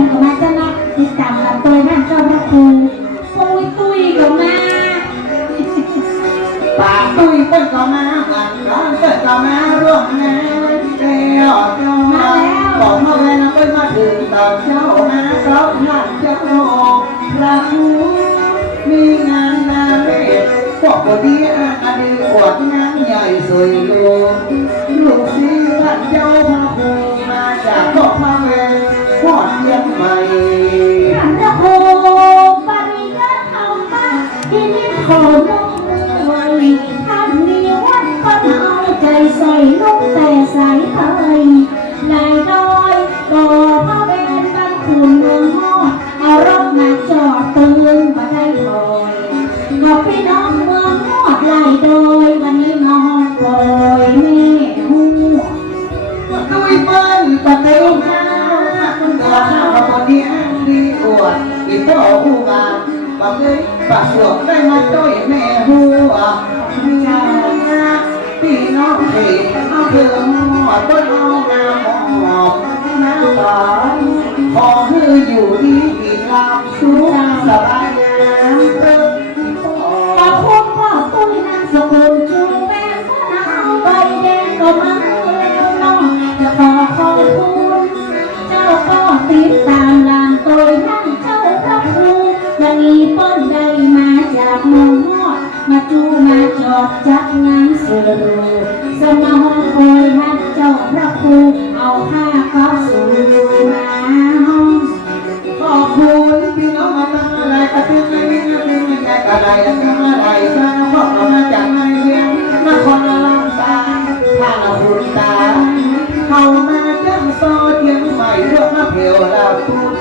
นก็มาจะนักติดตามกันตัวนั่นเจ้าพระครูปุยตุ้ยก็มาปากตุ้ยเปิ้นก็มาหันร้อนเปิ้นก็มาร่วมงานเดียวเจ้ามาบอกมาเวลาเปิ้นมาถึงตอนเช้ามาเพราะท่านเจ้าพระครูมีงานนาเวทพวกบดีอาคดีอวดงานใหญ่สวยโลลูกศิษย์ท่านเจ้าพระครูมาจากพ่อพระเวท พอดเชียงใหม่ะเอ้ยปะสวกได้มาต้อยแม่หัวมีงานพี่น้องเอกเอาเถื่อหอดต้นเอางามหอบน้ำตาขอให้อยู่ดีมีลามสุขสบาย มาจอดจัดงานเสือดูสมาห้องคอยนัดเจ้าพระครูเอาข้าเข้าสู่มาห้องขอบคุณพี่น้องมาตั้งอะไรกระตุ้นไม่มีเงินไม่มีใจกระไรและกระไรมาพวกเรามาจากในเวียงนครลำปางถ้าเราบุญตาเข้ามาจังโซเทียงใหม่เรื่องมาเพียวลาพูด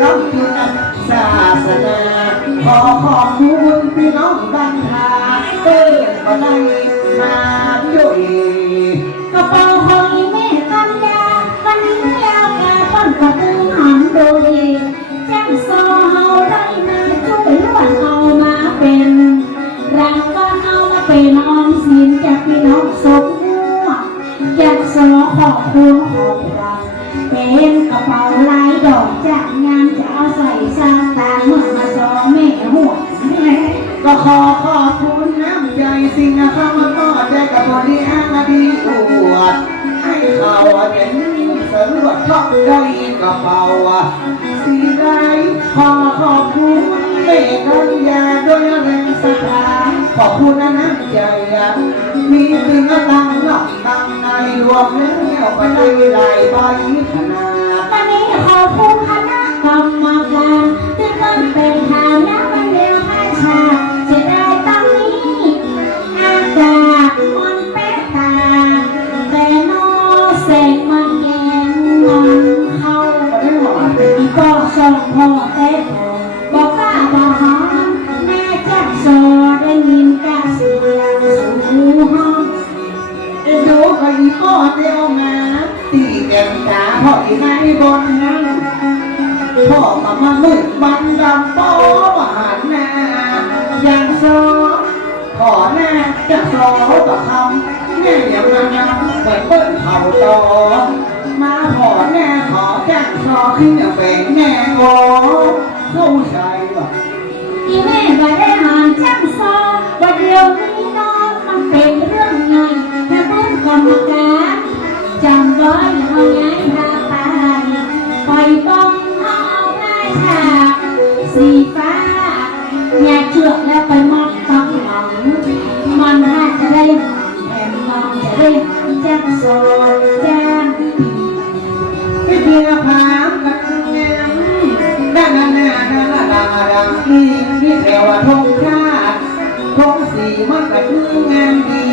รับ อขอบคุณของเราเป็นกระเป๋าลายดอกจากงานจะเอาใส่ซาตางเมื่อมาซอแม่หัวก็ขอขอบคุณน้ำใจสิ่งนะครับมันก็ใจกับบริอาดีอวดให้เขาเป็นสรวจชอบได้กระเป๋าสีได้ขอขอบคุณเมกันยาด้วยแรงศรัทธาขอบคุณนะน้ำใจ มีถึงตั้งหลังตั้งในรวมแล้วไปได้หลายใบ พ่อมามามืดบันดำป้อหวานนาย่างซอขอแน่จะซอต่อคำแม่อย่างนั้นนะเหมือนเปิ้ลเผาตอมาขอแน่ขอแจ้งซอขึ้นอย่างเป็นแน่งอเข้าใจว่ะอีแม่ก็ได้หานช่างซอว่าเดียว จักโซจ้างไม่เพียงพามกันแง่ด้านหน้าด้านหน้าด้านหลังที่ที่แถวทงชาติทงสีมันก็คืองานดี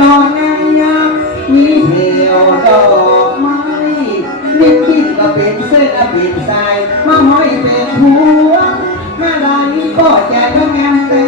นอนนั่งยักมีเที่ยวดอกไม้นิดกินก็เป็นเส้นเป็นสายมาห้อยเป็นพวงมาลายก็แจกก็งามเตะ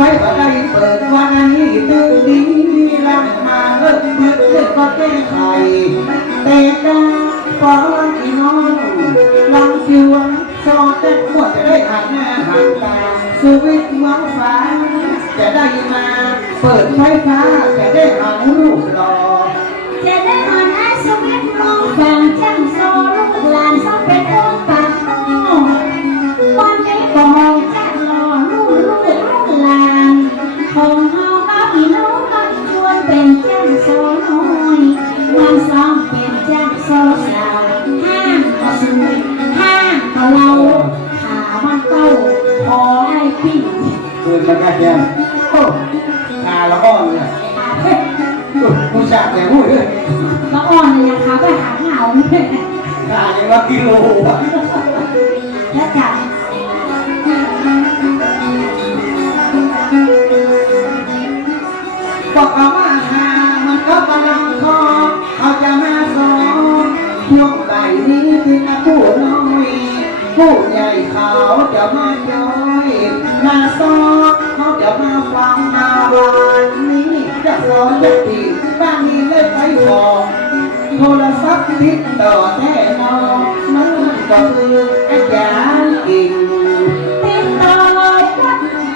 ไว้ก็ได้เปิดวันนี้ตื่นดีรักมาเลิกเมื่อเลิกก็แก้ไขแต่กาขอนอีน้องลองคิวซอนแต่หมดจะได้หันหน้าหันตาสวิตเมืองฟ้าจะได้มา เปิดไฟฟ้าจะได้หาลูกหล่อ ชายแต่ผู้เนี่ยแล้วอ่อนเลยนะคะไปหาเหงาเนี่ยตาอย่างว่ากิโลแล้วจับบอกเอาว่าหามันก็กำลังคอเขาจะมาสอนช่วงบ่ายนี้ที่นะผู้น้อยผู้ใหญ่เขาจะมาย้อยมา โทรศัพท์ติดต่อแท่นอนั่นก็คืออาจารย์กิ่งติดต่อวัด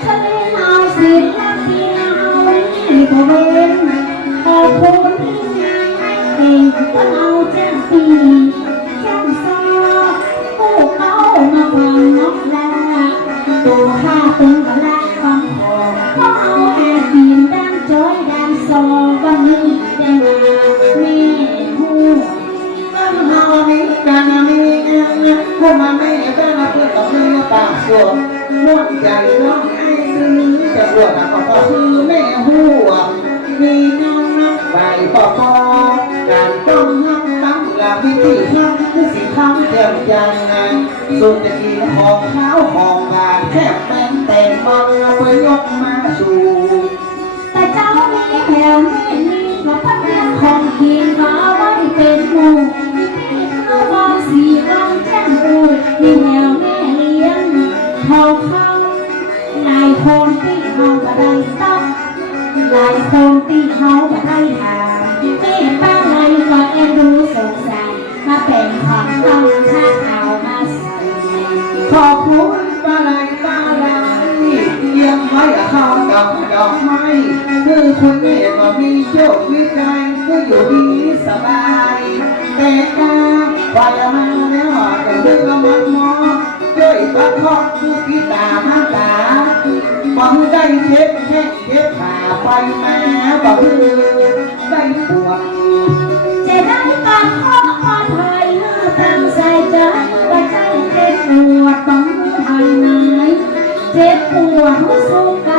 ทะเลน้อยศิลปินเอาที่บริเวณขอบคุณที่งานให้เก่งก็เอาแจ้งปี มาไม่เป็นเพื่อนกับเพื่อนปากสวมม่วนใจน้องไอ้ซื้อจะบวชก็ก็คือแม่หัวมีน้องนักใบปอปอการต้องนับตั้งหลักวิธีทำคือสิ่งทำเตรียมยังไงสุดจะกินของข้าวของบานแทบแป้งแต่งบังเอไปยกมาสู่แต่เจ้ามีแถวนี้มีมาพัดเรื่องของกินมาไว้เป็นหมู่ เขาเข้านายคนที่เขาบ่ได้ต้องหลายคนที่เขาบ่ได้ถามแม่ป้าอะไรก็เอ็นดูสงสารมาเป็นของต้องค่าเขามาใส่ขอบคุณปลาไหลปลาไหลเยี่ยมไว้เข้ากับดอกไม้คือคุณแม่ก็มีโชควิจัยก็อยู่ดีสบายแต่กาไปมาแล้วจะเลือกมัน มองด้วยประคองผู้พิตามาตาบังได้เจ็บแค่เจ็บขาไปมาบังได้ปวดจะได้การขออไทยเมื่อตั้งใส่ใจว่าใจเจ็บปวดต้องหายไหนเจ็บปวดรู้สุข